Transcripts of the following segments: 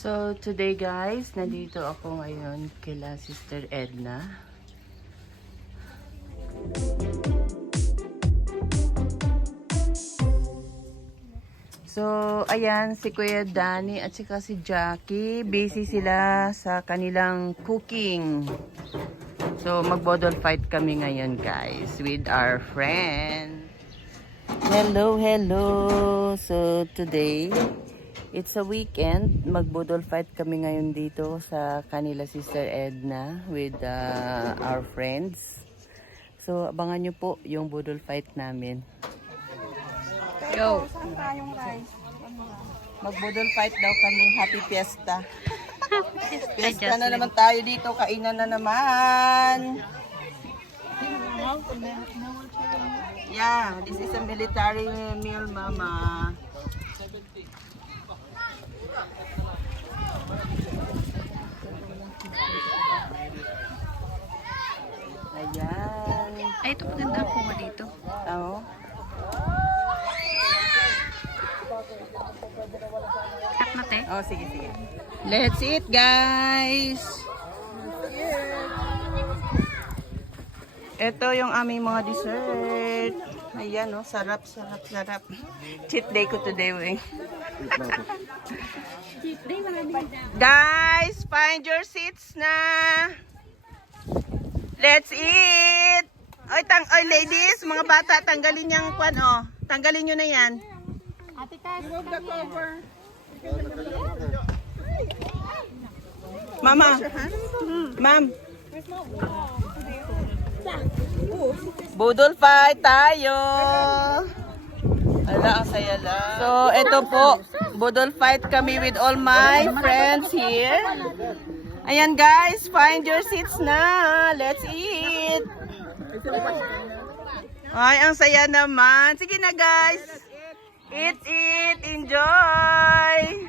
So, today guys, nandito ako ngayon kila Sister Edna. So, ayan, si Kuya Danny at saka si Jackie, busy sila sa kanilang cooking. So, mag-bottle fight kami ngayon guys with our friend. Hello, hello! So, today, it's a weekend. Mag-budol fight kami ngayon dito sa kanila Sister Edna with our friends. So, abangan nyo po yung budol fight namin. Yo! Saan tayong rice? Mag-budol fight daw kami. Happy Fiesta. Fiesta na naman tayo dito. Kainan na naman. Yeah, this is a military meal, Mama. Ayan. Ay, ito maganda po mo dito. Oo. Tak na te. Oh, sige, sige. Let's eat, guys! Ito yung aming mga dessert. Ayan, oh, sarap, sarap, sarap. Cheat day ko today, weng. Guys, find your seats na. Let's eat! Oy, ladies, mga bata, tanggalin yung kwan, oh. Tanggalin nyo na yan. Ate Cass, remove the cover. Mama. Ma'am. Budol fight tayo. Ala, ang saya lang. So, ito po. Budol fight kami with all my friends here. Ayan guys, find your seats na. Let's eat. Ay, ang saya naman. Sige na guys. Eat, enjoy.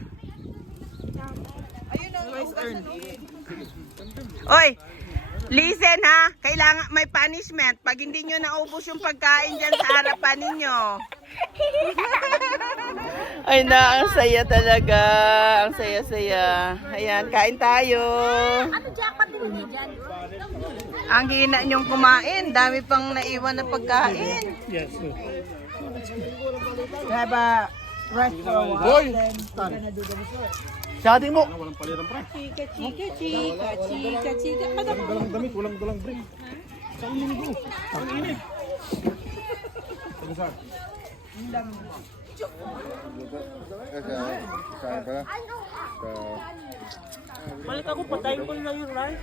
Oy, listen ha. Kailangan may punishment. Pag hindi nyo naubos yung pagkain dyan sa harapan ninyo. Ay na, ang saya talaga. Ang saya-saya. Ayan, kain tayo. Ano jackpot din dyan? Ang hina nyong kumain. Dami pang naiwan na pagkain. Yes. Have a rest for a while. Boy! Shouting mo! Walang palitan pre. Chika, chika, chika, chika, chika. Walang dalang damit, walang dalang brief. Saan linggo? Ang init. Ano saan? Balik ako, patayin ko na yung rice.